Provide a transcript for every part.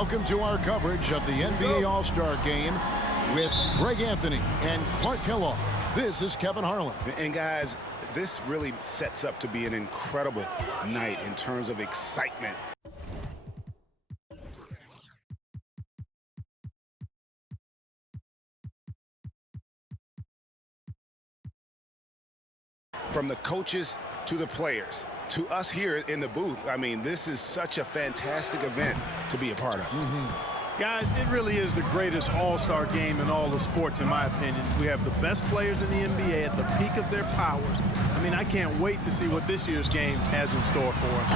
Welcome to our coverage of the NBA All-Star Game with Greg Anthony and Clark Kellogg. This is Kevin Harlan. And guys, this really sets up to be an incredible night in terms of excitement. From the coaches to the players, to us here in the booth, I mean, this is such a fantastic event to be a part of. Guys, it really is the greatest all-star game in all the sports, in my opinion. We have the best players in the NBA at the peak of their powers. I mean, I can't wait to see what this year's game has in store for us.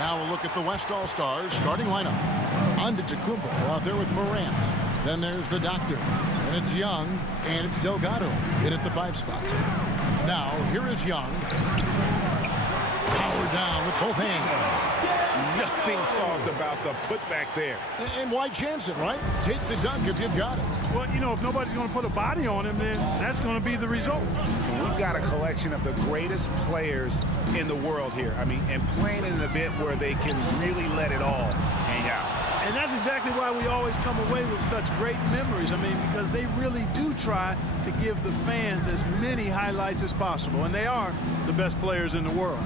Now we'll look at the West All-Stars starting lineup. Antetokounmpo out there with Morant. Then there's the Doctor. And it's Young, and it's Delgado in at the 5 spot. Now, here is Young. Power down with both hands. Nothing soft about the putback there. And why chance it, right? Take the dunk if you've got it. Well, you know, if nobody's going to put a body on him, then that's going to be the result. We've got a collection of the greatest players in the world here. I mean, and playing in an event where they can really let it all hang out. And that's exactly why we always come away with such great memories. I mean, because they really do try to give the fans as many highlights as possible. And they are the best players in the world.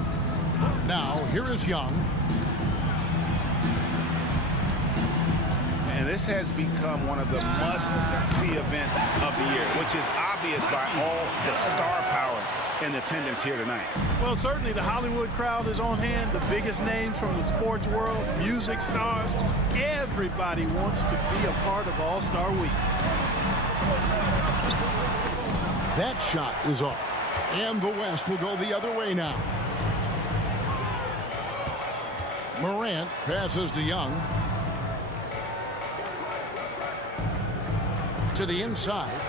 Now, here is Young. And this has become one of the must-see events of the year, which is obvious by all the star power in attendance here tonight. Well, certainly the Hollywood crowd is on hand, the biggest names from the sports world, music stars. Everybody wants to be a part of All-Star Week. That shot is off. And the West will go the other way now. Morant passes to Young. To the inside.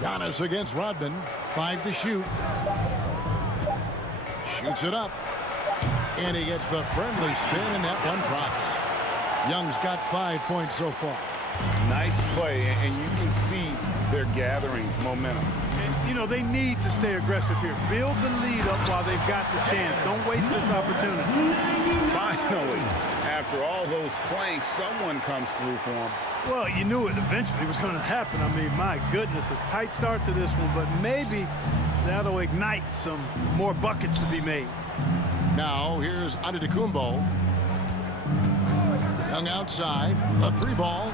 Giannis against Rodman. 5 to shoot. Shoots it up. And he gets the friendly spin, and that one drops. Young's got 5 points so far. Nice play, and you can see they're gathering momentum. And, you know, they need to stay aggressive here. Build the lead up while they've got the chance. Don't waste this opportunity. Finally, after all those planks, someone comes through for them. Well, you knew it eventually was going to happen. I mean, my goodness, a tight start to this one, but maybe that'll ignite some more buckets to be made. Now, here's Antetokounmpo. Young outside, a 3-ball.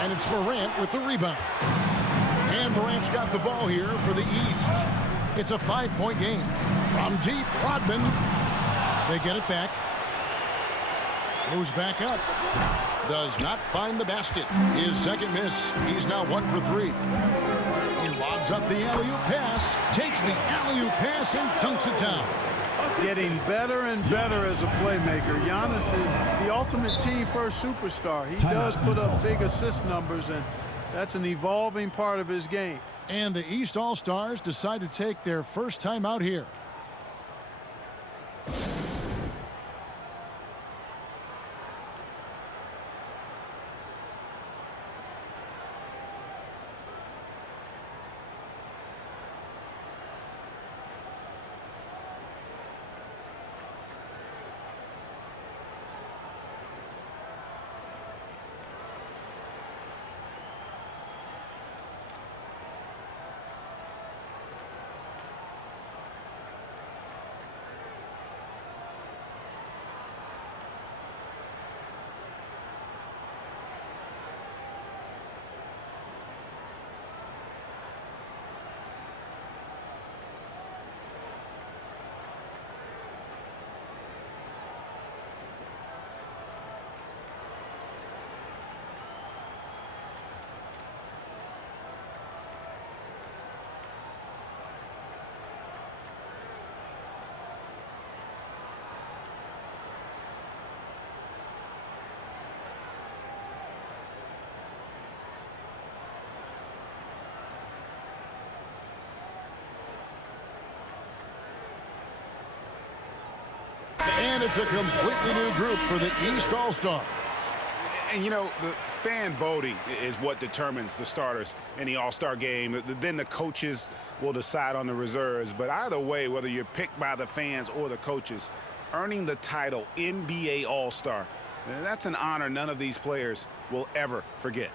And it's Morant with the rebound. And Morant's got the ball here for the East. It's a 5-point game. From deep, Rodman. They get it back. Moves back up. Does not find the basket. His second miss. He's now 1 for 3. He lobs up the alley-oop pass. Takes the alley-oop pass and dunks it down. Getting better and better as a playmaker. Giannis is the ultimate team-first superstar. He does put up big assist numbers, and that's an evolving part of his game. And the East All-Stars decide to take their first time out here. And it's a completely new group for the East All-Stars. And, you know, the fan voting is what determines the starters in the All-Star game. Then the coaches will decide on the reserves. But either way, whether you're picked by the fans or the coaches, earning the title NBA All-Star. That's an honor none of these players will ever forget.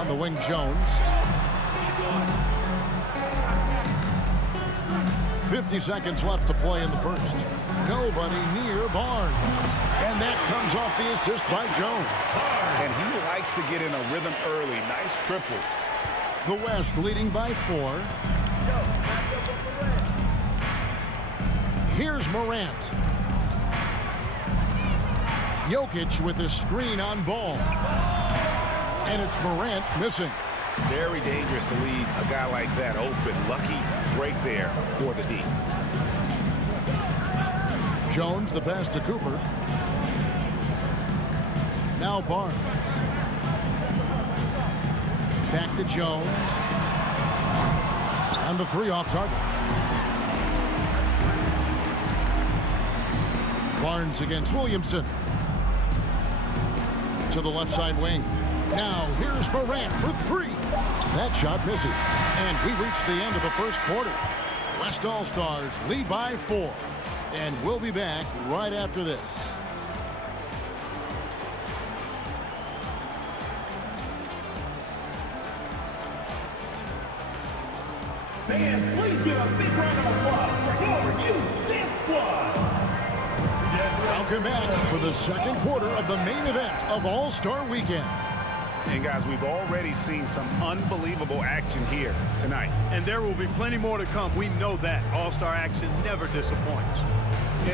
On the wing, Jones. 50 seconds left to play in the first. Nobody near Barnes. And that comes off the assist by Jones. And he likes to get in a rhythm early. Nice triple. The West leading by 4. Here's Morant. Jokic with a screen on ball. And it's Morant missing. Very dangerous to leave a guy like that open. Lucky break there for the D. Jones, the pass to Cooper. Now Barnes. Back to Jones. And the 3 off target. Barnes against Williamson. To the left side wing. Now here's Morant for 3. That shot misses. And we reached the end of the first quarter. West All-Stars lead by 4. And we'll be back right after this. Fans, please give a big round of applause for you, Dance Squad. Welcome back for the second quarter of the main event of All-Star Weekend. And guys, we've already seen some unbelievable action here tonight. And there will be plenty more to come. We know that. All-Star action never disappoints.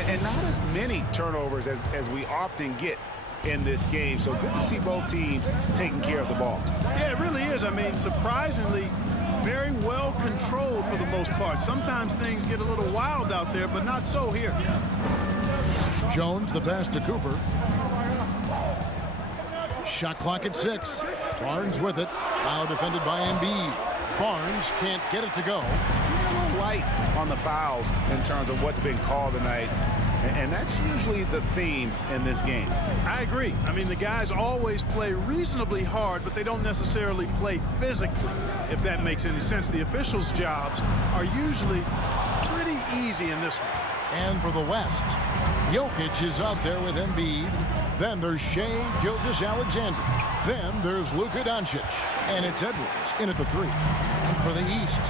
And not as many turnovers as we often get in this game. So good to see both teams taking care of the ball. Yeah, it really is. I mean, surprisingly, very well controlled for the most part. Sometimes things get a little wild out there, but not so here. Jones, the pass to Cooper. Shot clock at 6. Barnes with it. Now defended by Embiid. Barnes can't get it to go. A little light on the fouls in terms of what's been called tonight. And that's usually the theme in this game. I agree. I mean, the guys always play reasonably hard, but they don't necessarily play physically, if that makes any sense. The officials' jobs are usually pretty easy in this one. And for the West, Jokic is out there with Embiid. Then there's Shai Gilgeous-Alexander. Then there's Luka Doncic. And it's Edwards in at the 3. And for the East,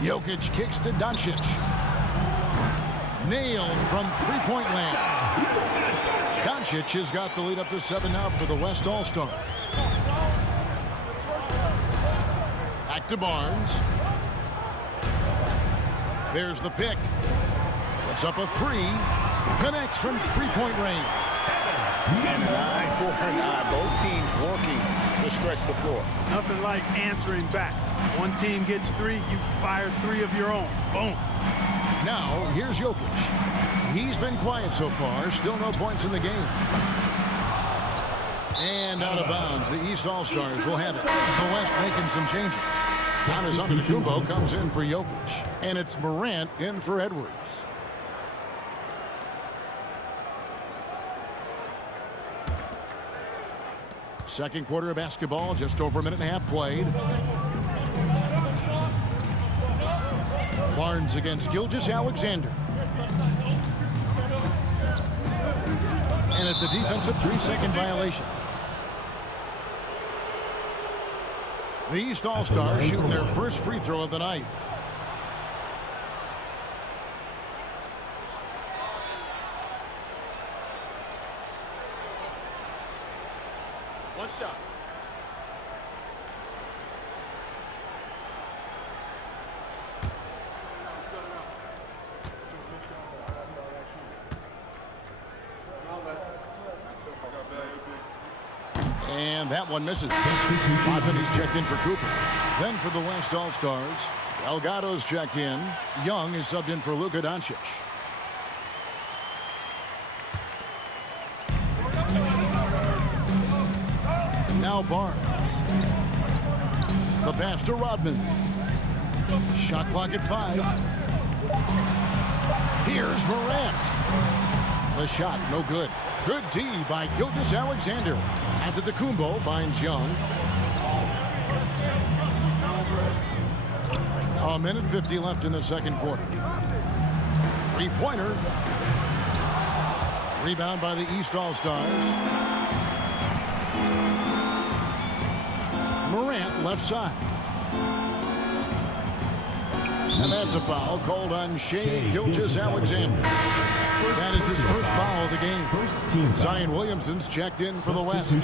Jokic kicks to Doncic. Nailed from three-point land. Doncic has got the lead up to 7 now for the West All-Stars. Back to Barnes. There's the pick. Puts up a 3. Connects from three-point range. And an eye for an eye. Both teams working to stretch the floor. Nothing like answering back. One team gets 3, you fire 3 of your own. Boom. Now, here's Jokic. He's been quiet so far. Still no points in the game. And out of bounds, the East All-Stars will have it. The West making some changes. Giannis Antetokounmpo comes in for Jokic. And it's Morant in for Edwards. Second quarter of basketball, just over a minute and a half played. Barnes against Gilgeous-Alexander. And it's a defensive 3-second violation. The East All-Stars shooting their first free throw of the night. One shot. And that one misses. 5 minutes checked in for Cooper. Then for the West All-Stars, Delgado's checked in. Young is subbed in for Luka Doncic. Now Barnes. The pass to Rodman. Shot clock at 5. Here's Morant. The shot, no good. Good D by Gilgeous-Alexander. Antetokounmpo finds Young. A minute 50 left in the second quarter. Three-pointer. Rebound by the East All-Stars. Morant left side. And that's a foul called on Shai Gilgeous-Alexander. That is his first foul of the game. Zion Williamson's checked in for the West.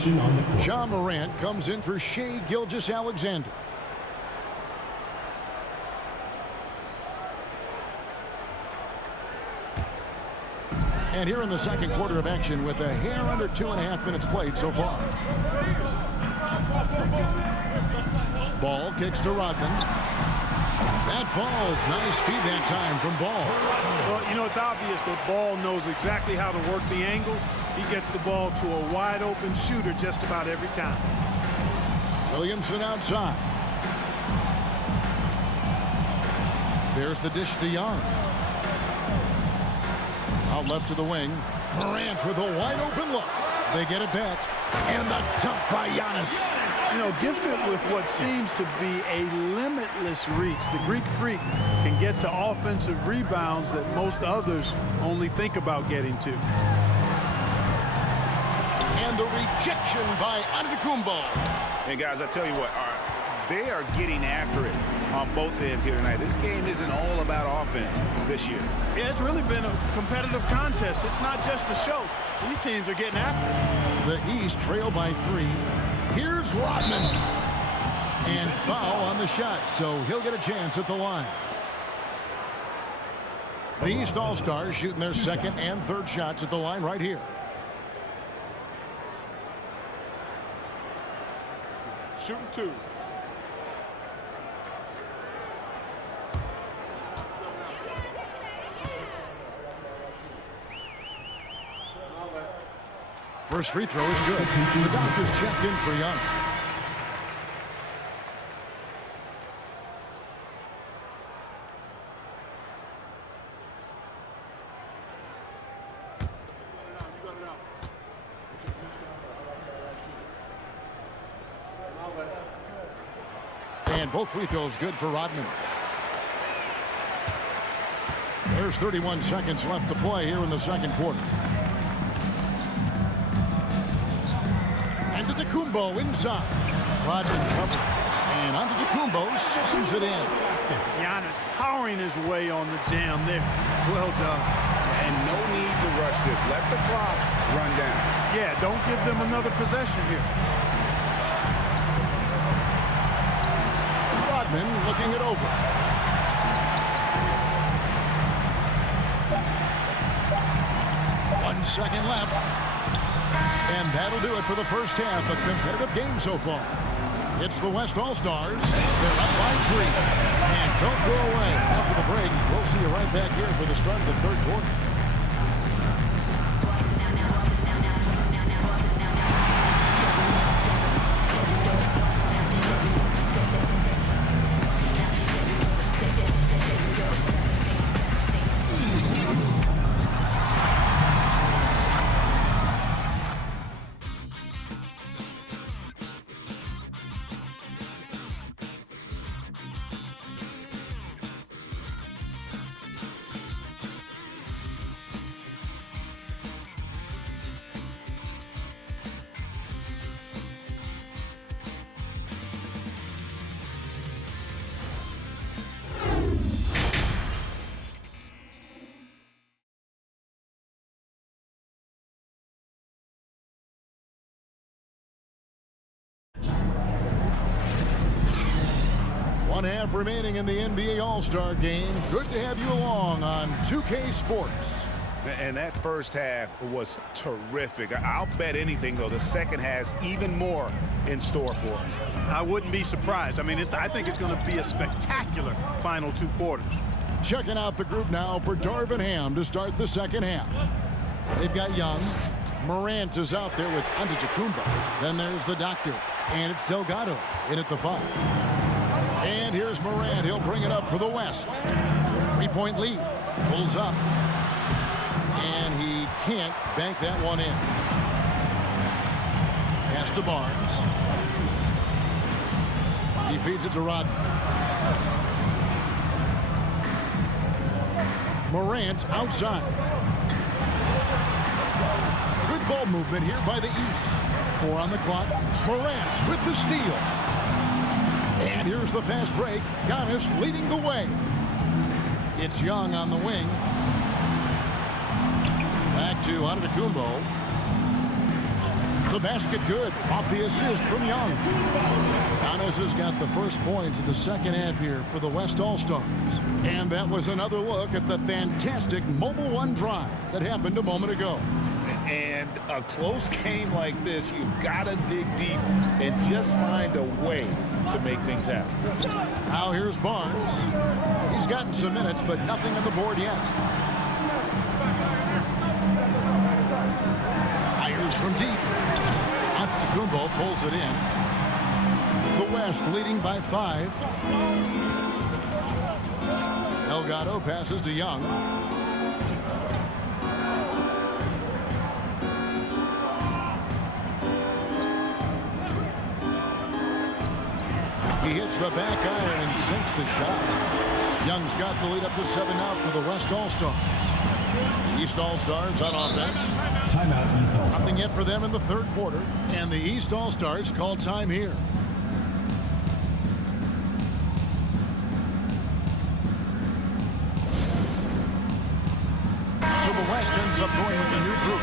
Ja Morant comes in for Shai Gilgeous-Alexander. And here in the second quarter of action with a hair under 2.5 minutes played so far. Ball kicks to Rodman. That falls. Nice feed that time from Ball. Well, you know, it's obvious that Ball knows exactly how to work the angles. He gets the ball to a wide open shooter just about every time. Williamson outside. There's the dish to Young. Out left to the wing. Morant with a wide open look. They get it back. And the dunk by Giannis. You know, gifted with what seems to be a limitless reach. The Greek Freak can get to offensive rebounds that most others only think about getting to. And the rejection by Antetokounmpo. And guys, I tell you what, they are getting after it on both ends here tonight. This game isn't all about offense this year. Yeah, it's really been a competitive contest. It's not just a show. These teams are getting after it. The East trail by 3. Here's Rodman. And foul on the shot, so he'll get a chance at the line. The East All-Stars shooting their second and third shots at the line right here. Shooting 2. First free throw is good. The doctor's checked in for Young. And both free throws good for Rodman. There's 31 seconds left to play here in the second quarter. Antetokounmpo inside. Rodman covered. And Antetokounmpo slams it in. Giannis powering his way on the jam there. Well done. And no need to rush this. Let the clock run down. Yeah, don't give them another possession here. Rodman looking it over. One second left. And that'll do it for the first half. A competitive game so far. It's the West All-Stars. They're up by 3. And don't go away. After the break, we'll see you right back here for the start of the third quarter. One half remaining in the NBA All-Star game. Good to have you along on 2K Sports. And that first half was terrific. I'll bet anything, though, the second has even more in store for us. I wouldn't be surprised. I mean, I think it's going to be a spectacular final 2 quarters. Checking out the group now for Darvin Ham to start the second half. They've got Young. Morant is out there with Antetokounmpo. Then there's the doctor. And it's Delgado in at the 5. And here's Morant. He'll bring it up for the West. 3-point lead. Pulls up. And he can't bank that one in. Pass to Barnes. He feeds it to Rodman. Morant outside. Good ball movement here by the East. 4 on the clock. Morant with the steal. And here's the fast break. Giannis leading the way. It's Young on the wing. Back to Antetokounmpo. The basket good. Off the assist from Young. Giannis has got the first points of the second half here for the West All-Stars. And that was another look at the fantastic Mobile One drive that happened a moment ago. And a close game like this, you gotta dig deep and just find a way to make things happen. Now here's Barnes. He's gotten some minutes, but nothing on the board yet. Fires from deep. Antetokounmpo pulls it in. The West leading by 5. Delgado passes to Young. He hits the back iron and sinks the shot. Young's got the lead up to 7 out for the West All-Stars. The East All-Stars on offense. Timeout, East All-Stars. Nothing yet for them in the third quarter. And the East All-Stars call time here. So the West ends up going with a new group.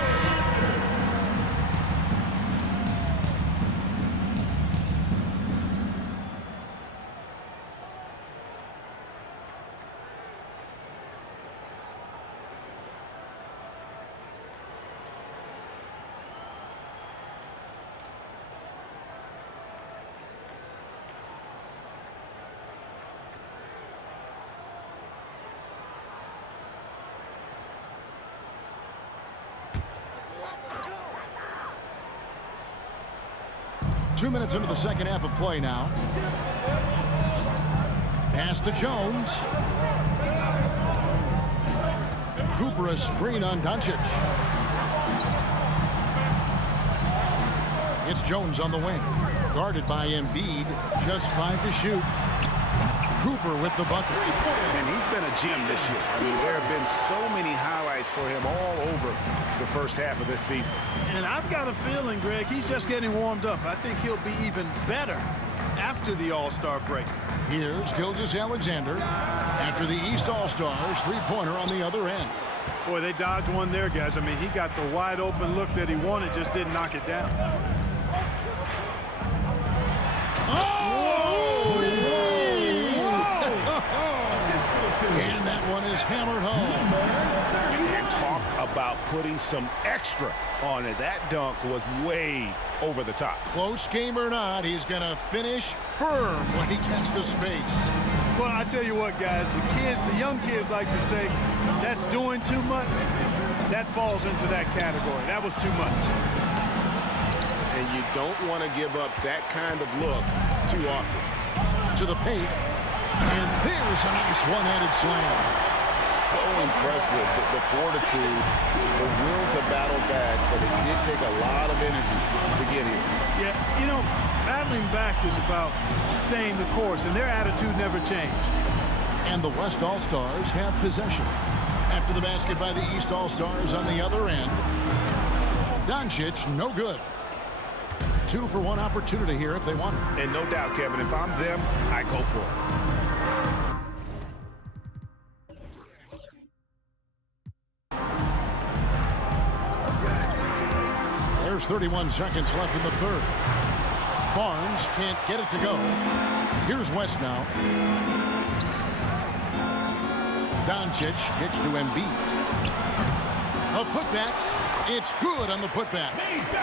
Two minutes into the second half of play now. Pass to Jones. Cooper a screen on Doncic. It's Jones on the wing. Guarded by Embiid. Just 5 to shoot. Cooper with the bucket. And he's been a gem this year. I mean, there have been so many highlights for him all over the first half of this season. And I've got a feeling, Greg, he's just getting warmed up. I think he'll be even better after the All-Star break. Here's Gilgeous-Alexander. After the East All-Stars, 3-pointer on the other end. Boy, they dodged one there, guys. I mean, he got the wide open look that he wanted, just didn't knock it down. And that one is hammered home. And talk about putting some extra on it. That dunk was way over the top. Close game or not, he's going to finish firm when he gets the space. Well, I tell you what, guys, the young kids like to say, that's doing too much. That falls into that category. That was too much. And you don't want to give up that kind of look too often. To the paint. And there's a nice one-handed slam. So impressive, the fortitude, the will to battle back, but it did take a lot of energy to get here. Yeah, you know, battling back is about staying the course, and their attitude never changed. And the West All-Stars have possession. After the basket by the East All-Stars on the other end. Doncic, no good. 2 for 1 opportunity here if they want it. And no doubt, Kevin, if I'm them, I go for it. There's 31 seconds left in the third. Barnes can't get it to go. Here's West now. Doncic kicks to Embiid. A putback. It's good on the putback.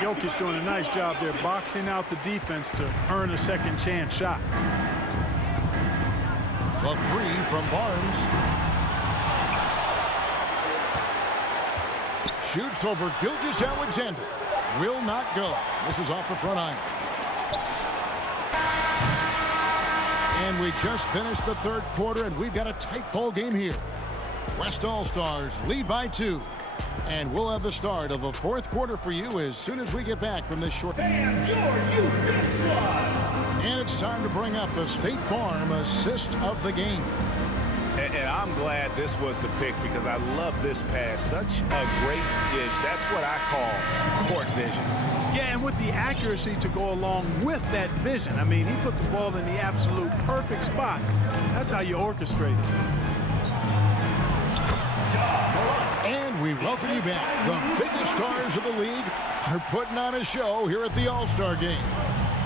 Jokic doing a nice job there, boxing out the defense to earn a second chance shot. The 3 from Barnes. Shoots over Gilgeous-Alexander. Will not go. This is off the front iron. And we just finished the third quarter, and we've got a tight ball game here. West All-Stars lead by 2. And we'll have the start of the fourth quarter for you as soon as we get back from this short. And your youth dance squad. And it's time to bring up the State Farm assist of the game. And I'm glad this was the pick because I love this pass. Such a great dish. That's what I call court vision. Yeah, and with the accuracy to go along with that vision. I mean, he put the ball in the absolute perfect spot. That's how you orchestrate it. And we welcome you back. The biggest stars of the league are putting on a show here at the All-Star Game.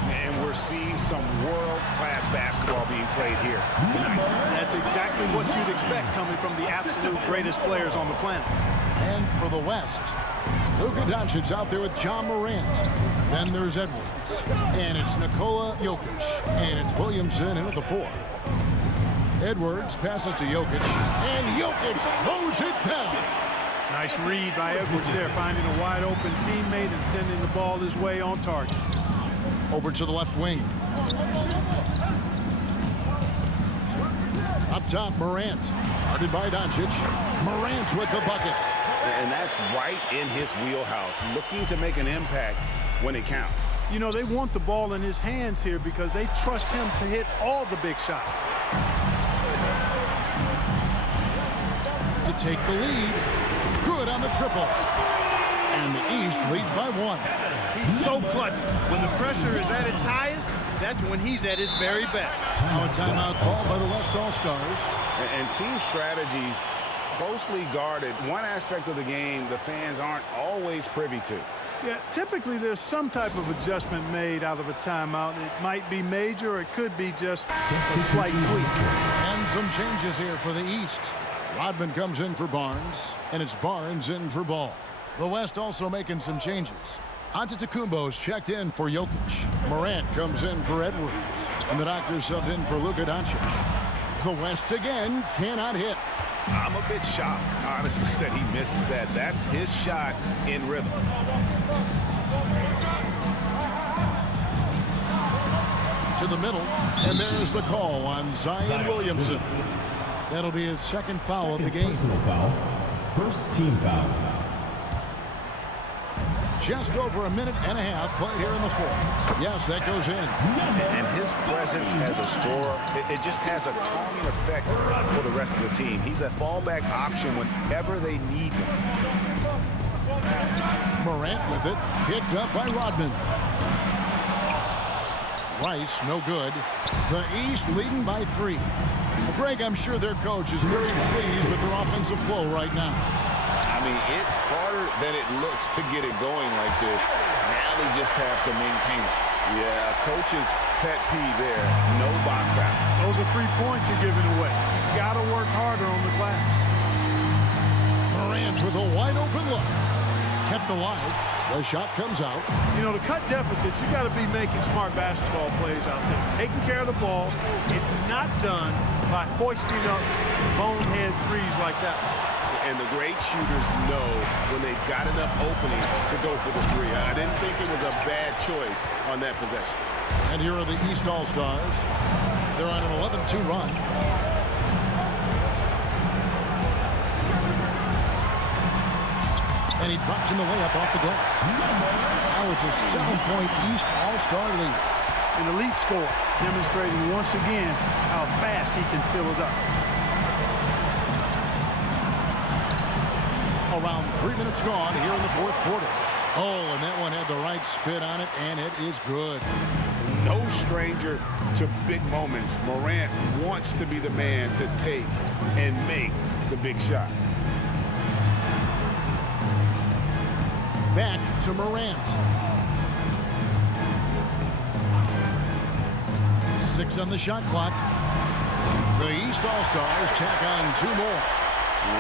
And we're seeing some world-class basketball being played here tonight. That's exactly what you'd expect coming from the absolute greatest players on the planet. And for the West, Luka Doncic out there with John Morant. Then there's Edwards. And it's Nikola Jokic. And it's Williamson in at the 4. Edwards passes to Jokic. And Jokic throws it down. Nice read by Edwards there, finding a wide-open teammate and sending the ball his way on target. Over to the left wing. Up top, Morant. Guarded by Doncic. Morant with the bucket. And that's right in his wheelhouse, looking to make an impact when it counts. You know, they want the ball in his hands here because they trust him to hit all the big shots. To take the lead. Good on the triple. And the East leads by 1. He's so clutch. When the pressure is at its highest, that's when he's at his very best. Now a timeout called by the West All-Stars. And team strategies closely guarded. One aspect of the game the fans aren't always privy to. Yeah, typically there's some type of adjustment made out of a timeout. It might be major or it could be just a slight tweak. And some changes here for the East. Rodman comes in for Barnes, and it's Barnes in for Ball. The West also making some changes. Antetokounmpo's checked in for Jokic. Morant comes in for Edwards. And the Doctors subbed in for Luka Doncic. The West again cannot hit. I'm a bit shocked, honestly, that he misses that. That's his shot in rhythm. To the middle, and there's the call on Zion Williamson. That'll be his second foul of the game. Personal foul. First team foul. Just over a minute and a half played here in the fourth. Yes, that goes in. And his presence as a scorer, it just has a calming effect for the rest of the team. He's a fallback option whenever they need him. Morant with it, picked up by Rodman. Rice, no good. The East leading by 3. Greg, I'm sure their coach is very pleased with their offensive flow right now. I mean, it's harder than it looks to get it going like this. Now they just have to maintain it. Yeah, coach's pet peeve there. No box out. Those are free points you're giving away. You got to work harder on the glass. Morant with a wide open look. Kept alive. The shot comes out. You know, to cut deficits, you got to be making smart basketball plays out there. Taking care of the ball. It's not done by hoisting up bonehead threes like that. And the great shooters know when they've got enough opening to go for the 3. I didn't think it was a bad choice on that possession. And here are the East All-Stars. They're on an 11-2 run. And he drops in the way up off the glass. Now it's a 7-point East All-Star lead. An elite scorer, demonstrating once again how fast he can fill it up. Around 3 minutes gone here in the fourth quarter. Oh, and that one had the right spin on it, and it is good. No stranger to big moments. Morant wants to be the man to take and make the big shot. Back to Morant. 6 on the shot clock. The East All-Stars tack on 2 more.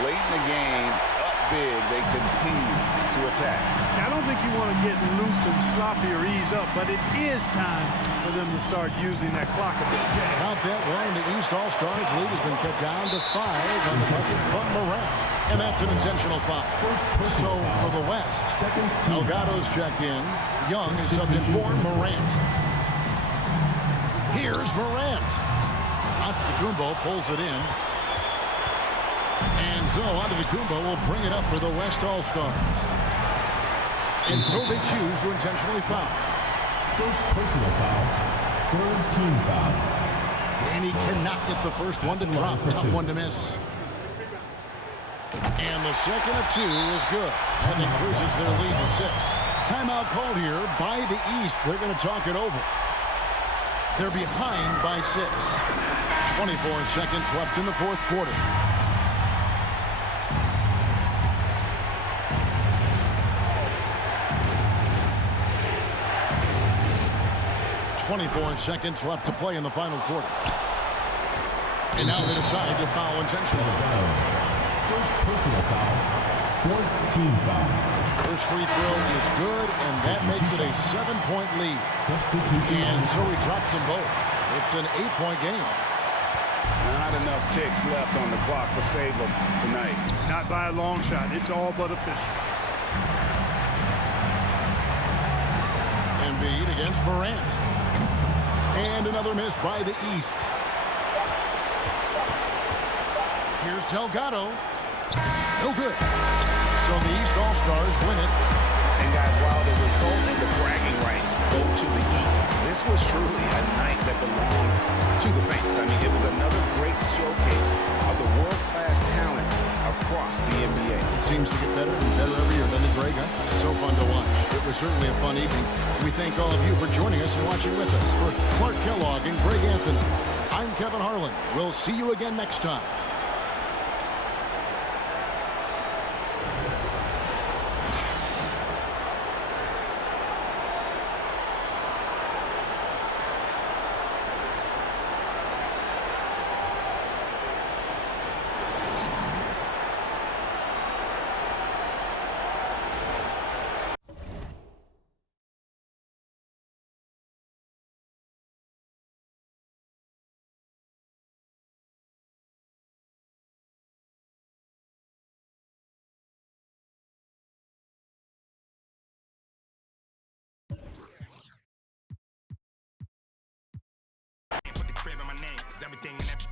Late in the game, up big, they continue to attack. I don't think you want to get loose and sloppy or ease up, but it is time for them to start using that clock a bit. Count that one. The East All-Stars lead has been cut down to 5 on the bucket from Morant. And that's an intentional foul. So for the West, Delgado's checked in. Young is subbed in for Morant. Here's Morant. Antetokounmpo pulls it in. And so Antetokounmpo will bring it up for the West All-Stars. And so they choose to intentionally foul. First personal foul. Third team foul. And he cannot get the first one to drop. Tough one to miss. And the second of two is good. That increases their lead to 6. Timeout called here by the East. They're going to talk it over. They're behind by 6. 24 seconds left in the fourth quarter. 24 seconds left to play in the final quarter. And now they decide to foul intentionally. First personal foul. Fourth team foul. First free throw is good, and that makes it a 7-point lead. Substitution. And so he drops them both. It's an 8-point game. Not enough ticks left on the clock to save them tonight. Not by a long shot. It's all but official. Embiid against Morant. And another miss by the East. Here's Delgado. No good. So the East All-Stars win it. And guys, while the result and the bragging rights go to the East, this was truly a night that belonged to the fans. I mean, it was another great showcase of the world-class talent across the NBA. It seems to get better and better every year, doesn't it, Greg? So fun to watch. It was certainly a fun evening. We thank all of you for joining us and watching with us. For Clark Kellogg and Greg Anthony, I'm Kevin Harlan. We'll see you again next time. Put the crib in my name, 'cause everything in that